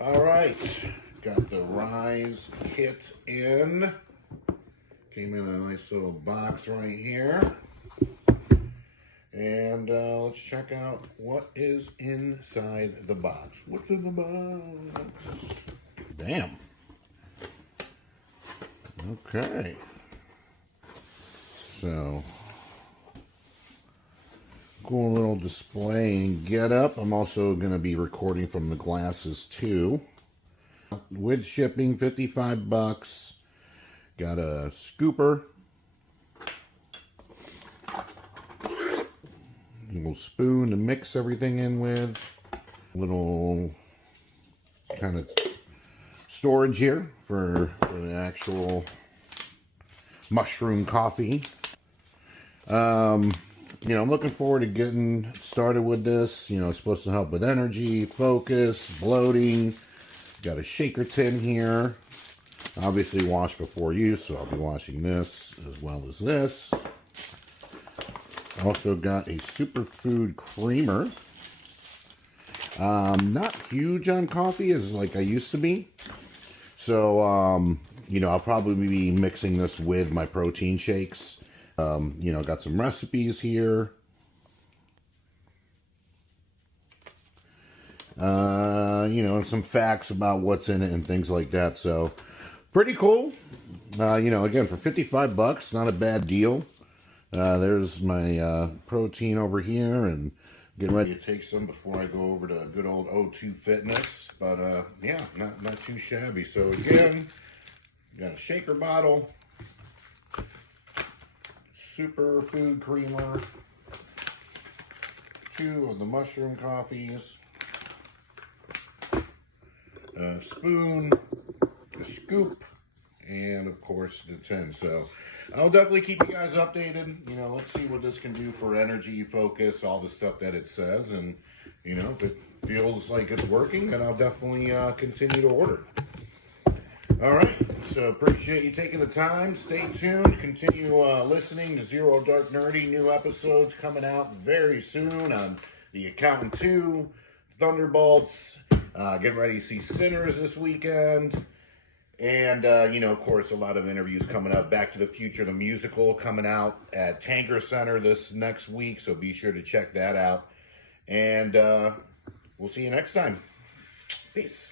All right, got the RYZE kit in. Came in a nice little box right here. And let's check out what is inside the box. What's in the box? Bam. Okay. So, cool little display and get up. I'm also going to be recording from the glasses too. With shipping, 55 bucks. Got a scooper. Little spoon to mix everything in with. Little kind of storage here for the actual mushroom coffee. I'm looking forward to getting started with this. It's supposed to help with energy, focus, bloating. Got a shaker tin here. Obviously washed before use, so I'll be washing this as well as this. Also got a superfood creamer. Not huge on coffee as like I used to be. So, I'll probably be mixing this with my protein shakes. Got some recipes here. And some facts about what's in it and things like that. So, pretty cool. Again, for 55 bucks, not a bad deal. There's my protein over here, and getting ready to take some before I go over to good old O2 Fitness. But yeah, not too shabby. So again, got a shaker bottle, super food creamer, 2 of the mushroom coffees, a spoon, a scoop, and of course the tin. So I'll definitely keep you guys updated. Let's see what this can do for energy, focus, all the stuff that it says. And if it feels like it's working, then I'll definitely continue to order. All right, so appreciate you taking the time. Stay tuned. Continue listening to Zero Dark Nerdy. New episodes coming out very soon on The Accountant 2, Thunderbolts. Getting ready to see Sinners this weekend. And, of course, a lot of interviews coming up. Back to the Future, the musical, coming out at Tanker Center this next week. So be sure to check that out. And we'll see you next time. Peace.